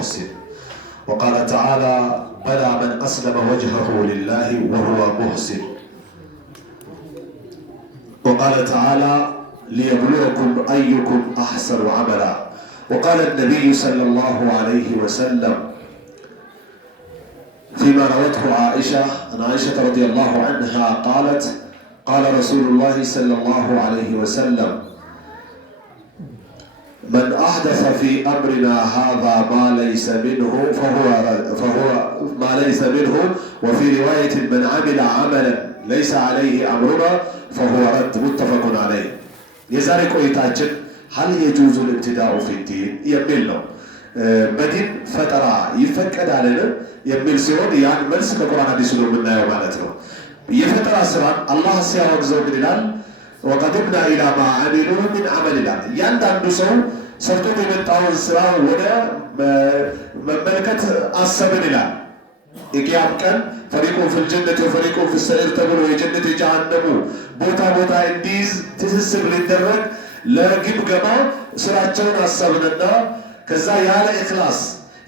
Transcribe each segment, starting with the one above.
محسن. وقال تعالى: بلى من أسلم وجهه لله وهو محسن. وقال تعالى: ليبلوكم أيكم أحسن عملا. وقال النبي صلى الله عليه وسلم فيما روته عائشة عن عائشة رضي الله عنها قالت: قال رسول الله صلى الله عليه وسلم: من أحدث في أمرنا هذا ما ليس منه فهو ما ليس منه. وفي رواية: من عمل عملا ليس عليه أمرنا فهو رد. متفق عليه. የዛሬ ቆይታችን هل يجوز الابتداء في الدين የሚል ነው። በዲን ፈጠራ ይፈቀዳልን የሚል ሲሆን ያን መልስ ከቁርአን ሐዲስ ነው የምናየው ማለት ነው። የፈጠራ ስራን አላህ ሲያወግዘው ምን ይላል? ወቀድምና ኢላ ማ አሚሉ ሚን አመል ይላል። እያንዳንዱ ሰው ሰርቶት የመጣውን ስራ ወደ መመልከት አሰብን ይላል። የቂያም ቀን ፈሪቁን ፊል ጀነት ወፈሪቁን ፊስ ሰዒር ተብሎ የጀነት የጀሃነሙ ቦታ ቦታ እንዲይዝ ትስስር ሊደረግ ለግምገማ ስራቸውን አሰብንና ከዛ ያለ ኢኽላስ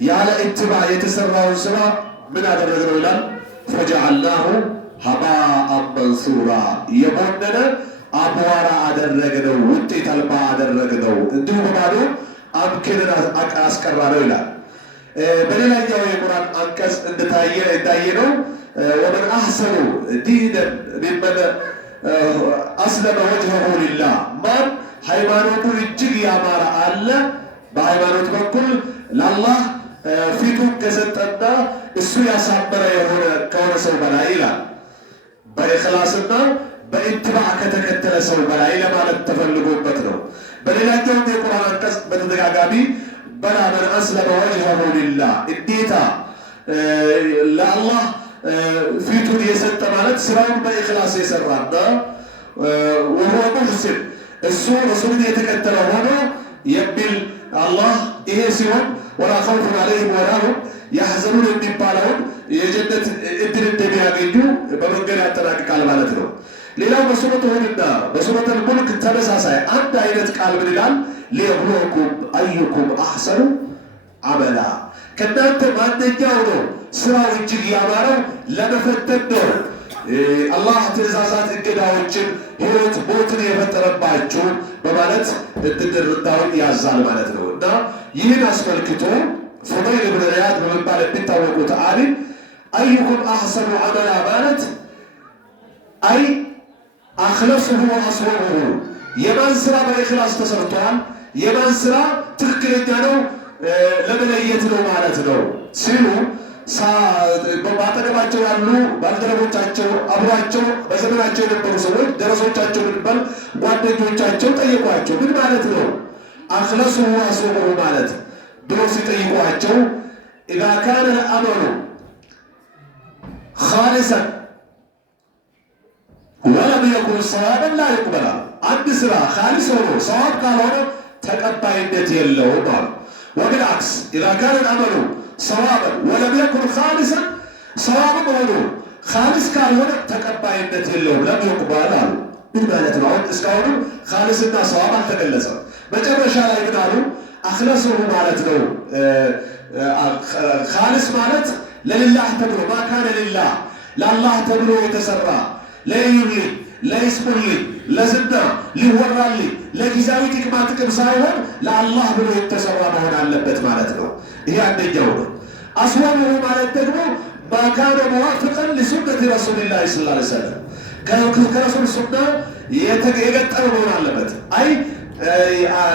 ያለ ኢትባዕ የተሰራውን ስራ ምን አደረግነው ይላል? ፈጀዐልናሁ ሀባአን መንሱራ የቦነነ አቧራ አደረግነው፣ ውጤት አልባ አደረግነው፣ እንዲሁ በባዶ አምክንን አስቀራነው ይላል። በሌላኛው የቁርአን አንቀጽ እንዳየነው ወመን አሕሰኑ ዲነን ሚመን አስለመ ወጅሀሁ ሊላህ፣ ማን ሃይማኖቱ እጅግ ያማረ አለ በሃይማኖት በኩል ለአላህ ፊቱን ከሰጠና እሱ ያሳመረ የሆነ ከሆነ ሰው በላይ ይላል። በኢኽላስና በኢትባዕ ከተከተለ ሰው በላይ ለማለት ተፈልጎበት ነው። በሌላኛውም የቁርአን አንቀጽ በተደጋጋሚ በላ መን አስለመ ወጅሀሁ ሊላህ፣ እንዴታ ለአላህ ፊቱን የሰጠ ማለት ስራውን በኢኽላስ የሰራና ወሁወ ሙሕሲን እሱ ረሱልን የተከተለ ሆኖ የሚል አላህ ይሄ ሲሆን ወላ ኸውፉን ዐለይሂም ወላ ሁም ያሕዘኑን የሚባለውን የጀነት እድል እንደሚያገኙ በመንገድ ያጠናቅቃል ማለት ነው። ሌላው በሱረቱ ሁድና በሱረቱል ሙልክ ተመሳሳይ አንድ አይነት ቃል ምን ይላል? ሊየብሉወኩም አዩኩም አሕሰኑ ዐመላ፣ ከእናንተ ማንኛው ነው ስራው እጅግ ያማረው ለመፈተን ነው። አላህ ትእዛዛት እገዳዎችን ህይወት ሞትን የፈጠረባችሁ በማለት እንድንረዳው ያዛል ማለት ነው። እና ይህን አስመልክቶ ፉደይል ብን ዒያድ በመባል የሚታወቁት ዓሊም አዩኩም አሕሰኑ ዐመላ ማለት አይ አኽለሱሁ ወአስወቡሁ፣ የማን ስራ በኢኽላስ ተሰርቷል፣ የማን ስራ ትክክለኛ ነው ለመለየት ነው ማለት ነው ሲሉ በአጠገባቸው ያሉ ባልደረቦቻቸው አብሯቸው በዘመናቸው የነበሩ ሰዎች ደረሶቻቸው ምንባል ጓደኞቻቸው ጠየቋቸው። ምን ማለት ነው አኽለሱ ወአስወቡሁ ማለት ብሎ ሲጠይቋቸው ኢዛ ካነ አልአመሉ ኻሊሰን ወለም የኩን ሰዋበን ላ ይቅበላ፣ አንድ ስራ ኻሊስ ሆኖ ሰዋብ ካልሆነ ተቀባይነት የለውም አሉ። ወቢልዓክስ ኢዛ ካነ አልአመሉ ሰዋበን ወለም የኩን ኻሊሰን፣ ሰዋብም ሆኖ ኻሊስ ካልሆነ ተቀባይነት የለውም ለም ይቅበል አሉ። ምን ማለት ነው? አሁን እስካሁንም ኻሊስና ሰዋብ አልተገለጸም። መጨረሻ ላይ ግን አሉ አኽለሱሁ ማለት ነው። ኻሊስ ማለት ለልላህ ተብሎ ማካነ ሊላህ ለአላህ ተብሎ የተሰራ ለዩልኝ ለይስሙልኝ ለዝና ሊወራልኝ ለጊዜያዊ ጥቅማ ጥቅም ሳይሆን ለአላህ ብሎ የተሰራ መሆን አለበት ማለት ነው። ይሄ አንደኛው ነው። አስወቡሁ ማለት ደግሞ ማካነ ሙዋፊቀን ሊሱነቲ ረሱሊላህ ሰለላሁ ዐለይሂ ወሰለም፣ ከረሱል ሱና የገጠመ መሆን አለበት። አይ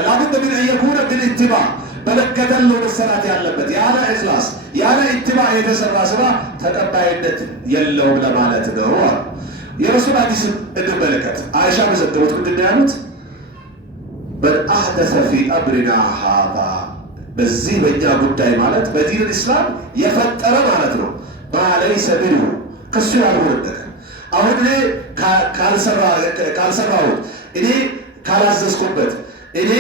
ላቡደ ሚን አን የኩነ ቢልኢትባዕ፣ በመከተል ነው መሰራት ያለበት። ያለ ኢኽላስ ያለ ኢትባዕ የተሰራ ስራ ተቀባይነት የለውም ለማለት ነው። የረሱል ሐዲስ እንመለከት። አይሻ በዘገቡት ምንድን ያሉት? መን አሕደሰ ፊ አምሪና ሃዛ፣ በዚህ በእኛ ጉዳይ ማለት በዲን ኢስላም የፈጠረ ማለት ነው። ማለይሰ ሚንሁ፣ ከሱ ያልሆነ ነገር። አሁን እኔ ካልሰራሁት፣ እኔ ካላዘዝኩበት፣ እኔ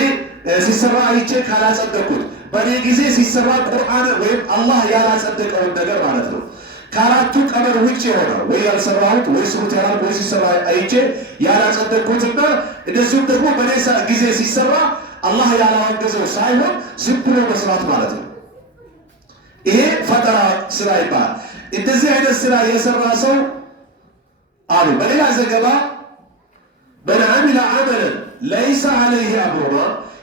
ሲሰራ አይቼ ካላጸደቅኩት፣ በእኔ ጊዜ ሲሰራ ቁርአን ወይም አላህ ያላጸደቀውን ነገር ማለት ነው ከአራቱ ቀመር ውጭ የሆነ ወይ ያልሰራሁት ወይ ስሩት ያላልኩ ወይ ሲሰራ አይቼ ያላጸደቅኩትና እንደዚሁም ደግሞ በእኔ ጊዜ ሲሰራ አላህ ያላወገዘው ሳይሆን ዝም ብሎ መስራት ማለት ነው። ይሄ ፈጠራ ስራ ይባላል። እንደዚህ አይነት ስራ የሰራ ሰው አሉ በሌላ ዘገባ መን አሚለ ዐመለን ለይሰ ዐለይሂ አምሩና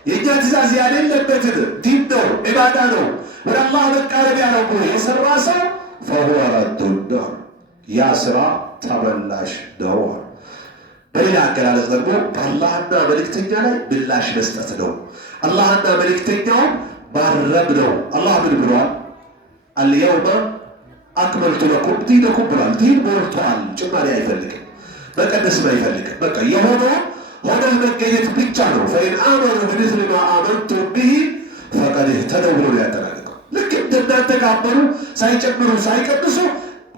የእኛ ትእዛዝ ያሌለበትን ዲን ነው ዒባዳ ነው ወደ አላህ መቃረቢያ ነው ብሎ የሰራ ሰው ፈሁወ ረዱን ነው ያ ስራ ተመላሽ ነው። በሌላ አገላለጽ ደግሞ በአላህና መልእክተኛ ላይ ምላሽ መስጠት ነው። አላህና መልእክተኛውን ማረም ነው። አላህ ምን ብሏል? አልየውመ አክመልቱ ለኩም ዲነኩም ብሏል። ዲን ሞልቷል። ጭማሪ አይፈልግም፣ መቀነስም አይፈልግም። በቃ የሆነውን ሆነህ መገኘት ብቻ ነው። ፈኢን አመኑ ቢሚስሊ ማ አመንቱም ቢሂ ፈቀድ ኢህተደው ብሎ ያጠናቅቀው። ልክ እንደናንተ ካመኑ ሳይጨምሩ ሳይቀንሱ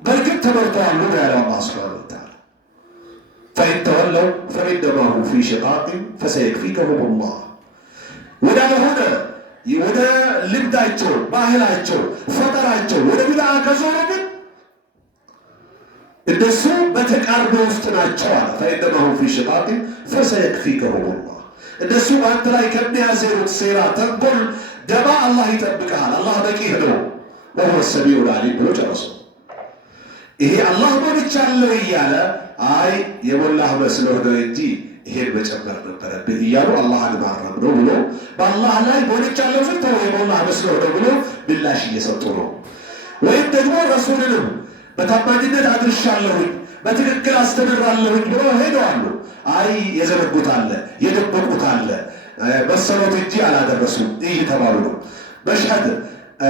በእርግጥ ተመርተዋል ነው ያለው አላህ ሱብሓነሁ ወተዓላ። ፈኢን ተወለው ፈኢነማ ሁም ፊ ሽቃቂን ፈሰየክፊከሁም ላህ። ወደ ልምዳቸው፣ ባህላቸው፣ ፈጠራቸው ወደ ቢድዓ ከዞረ ግን እነሱ በተቃርኖ ውስጥ ናቸው አለ። ፈኢነማ ሁም ፊ ሽቃቂን ፈሰየክፊከሁም ላህ። እነሱ በአንተ ላይ ከሚያዜሩት ሴራ፣ ተንኮል፣ ደባ አላህ ይጠብቀሃል። አላህ በቂህ ነው። ወሁወ ሰሚዑል ዓሊም ብሎ ጨረሱ። ይሄ አላህ ሞልቻለሁ እያለ አይ የሞላህ መስሎህ ነው እንጂ ይሄን መጨመር ነበረብህ እያሉ አላህን ማረም ነው ብሎ በአላህ ላይ ሞልቻለሁ ስትው የሞላህ መስሎህ ነው ብሎ ምላሽ እየሰጡ ነው። ወይም ደግሞ ረሱልንም በታማኝነት አድርሻለሁኝ በትክክል አስተምራለሁኝ ብሎ ሄደዋሉ። አይ የዘነጉት አለ የደበቁት አለ መሰሎት እንጂ አላደረሱም እየተባሉ ነው። መሽሀድ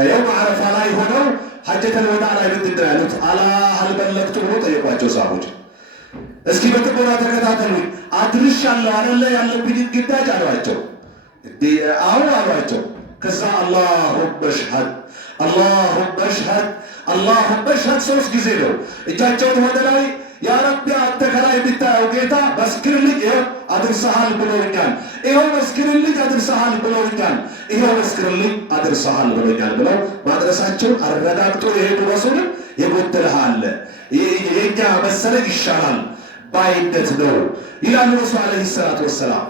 የውም ዓረፋ ላይ ሆነው ሐጀተል ወዳዕ ላይ ምንድን ነው ያሉት? አላ ሀል በለግቱ ብሎ ጠየቋቸው ሰሃቦች። እስኪ በጥሞና ተከታተሉኝ አድርሻለሁ አይደለ ያለብኝን ግዳጅ አሏቸው። አዎ አሏቸው። ከዛ አላሁመ ሽሀድ አላሁመ ሽሀድ አላሁመ ሽሀድ 3 ጊዜ ነው እጃቸውን ወደ ላይ ያ ረቢ አንተ ከላይ የምታየው ጌታ መስክርልኝ፣ ይኸው አድርሰሃል ብሎኛል፣ ይኸው መስክርልኝ አድርሰሃል ብሎኛል፣ ይኸው መስክርልኝ አድርሰሃል ብሎኛል ብለው ማድረሳቸውን አረጋግጦ የሄዱ ረሱልን የጎደለህ አለ የእኛ መሰለኝ ይሻላል ባይነት ነው ይላሉ ረሱል ዓለይሂ ሰላቱ ወሰላም።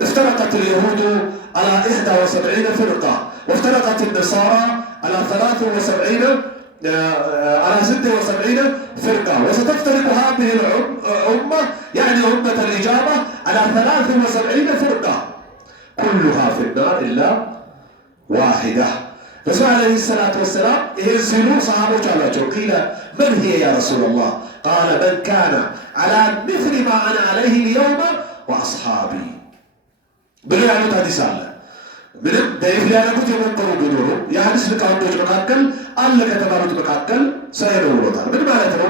افترقت اليهود على 71 فرقة وافترقت النصارى على 76 فرقة وستفترق هذه الأمة يعني أمة الإجابة على 73 فرقة كلها في النار إلا واحدة. رسول عليه الصلاة والسلام ينزلوا صحابه على قيل من هي يا رسول الله؟ قال من كان على مثل ما أنا عليه اليوم وأصحابي. ብለው ያሉት ሐዲስ አለ። ምንም ደይፍ ሊያደርጉት የሞከሩ ቢኖሩ የሐዲስ ሊቃውንቶች መካከል አለ ከተባሉት መካከል ሳይሆን ብሎታል። ምን ማለት ነው?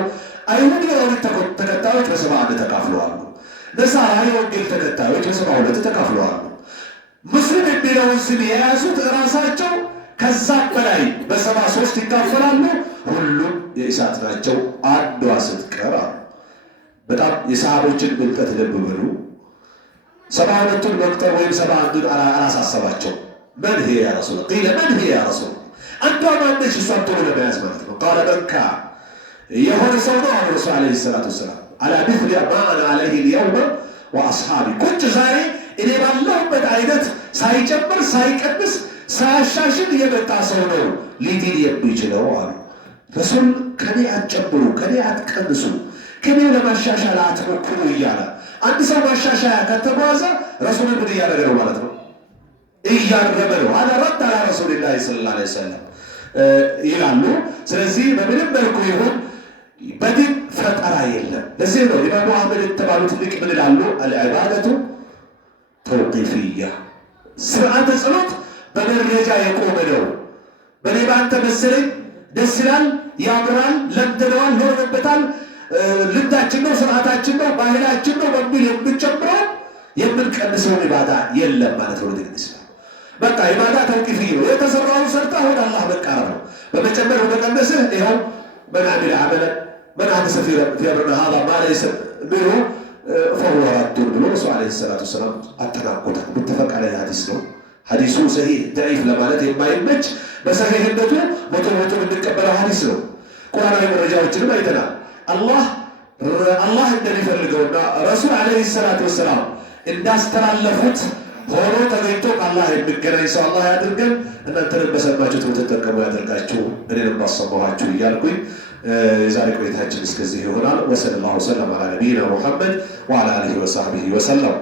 አይሁድ የኦሪት ተከታዮች በ71 ተካፍለዋል። ነሳራ የወንጌል ተከታዮች በ72 ተካፍለዋል። ሙስሊም የሚለውን ስም የያዙት እራሳቸው ከዛም በላይ በ73 ይካፈላሉ። ሁሉም የእሳት ናቸው አንዷ ስትቀር አሉ። በጣም የሰሃቦችን ብልጠት ልብ በሉ። 72ቱን መቁጠር ወይም 71ዱን አላሳሰባቸው። መን ሂየ ያ ረሱል ቂለ መን ሂየ ያ ረሱል አንዷ ማነች? እሷን ቶሎ ለመያዝ ማለት ነው። ቃለ መንካ የሆነ ሰው ነው አሉ ረሱል ዓለይሂ ሰላቱ ወሰላም አላ ሚስሊ ማ አነ ዓለይሂ ልየውመ ወአስሓቢ ቁጭ ዛሬ እኔ ባለሁበት አይነት ሳይጨምር ሳይቀንስ ሳያሻሽል የመጣ ሰው ነው ሊድን የሚችለው አሉ ረሱል። ከኔ አትጨምሩ፣ ከኔ አትቀንሱ፣ ከኔ ለማሻሻል አትሞክሩ እያለ አንድ ሰው ማሻሻያ ከተጓዘ ረሱልን ምን እያደረገ ነው ማለት ነው? እያረመ ነው። አለ ረድ አላ ረሱሊላሂ ሰለላሁ ዐለይሂ ወሰለም ይላሉ። ስለዚህ በምንም መልኩ ይሁን በዲን ፈጠራ የለም። ለዚህ ነው ኢማሙ አህመድ የተባሉት ሊቅ ምን ይላሉ? አልዒባደቱ ተውቂፍያ፣ ስርዓተ ጸሎት በመረጃ የቆመ ነው። በኔ ባንተ መሰለኝ ደስ ይላል፣ ያምራል፣ ለምደነዋል፣ ኖርንበታል፣ ልምዳችን ነው፣ ስርዓታችን ነው፣ ባህላችን ነው በሚል የምንጨምረው የምንቀንሰው ኢባዳ የለም ማለት ነው። ለድግስ በቃ ኢባዳ ተውቂፍይ ነው። የተሰራውን ሰርታ ወደ አላህ መቃረብ ነው። በመጨመር በመቀነስህ ይኸው መን አሚለ ዐመለን መን አሐደሰ ፊ አምሪና ሃዛ ማ ለይሰ ሚንሁ ፈሁወ ረዱን ብሎ ረሱል ዓለይሂ ሰላቱ ወሰላም አጠናቆታል። ሙተፈቅ ዐለይሂ ሐዲስ ነው። ሐዲሱ ሰሂህ ደዒፍ ለማለት የማይመች በሰሂህነቱ መቶ የምንቀበለው ሐዲስ ነው። ቁርአናዊ መረጃዎችንም አይተናል። አላህ እንደሚፈልገውና ረሱል ዓለይሂ ሰላቱ ወሰላም እንዳስተላለፉት ሆኖ ተገኝቶ ከአላህ የሚገናኝ ሰው አላህ ያድርገን። እናንተንም በሰማችሁት የምትጠቀሙ ያደርጋችሁ፣ እኔንም ባሰማኋችሁ እያልኩኝ የዛሬ ቆይታችን እስከዚህ ይሆናል። ወሰለላሁ ወሰለም ዐላ ነቢይና ሙሐመድ ወዐላ አሊሂ ወሰሕቢሂ ወሰለም።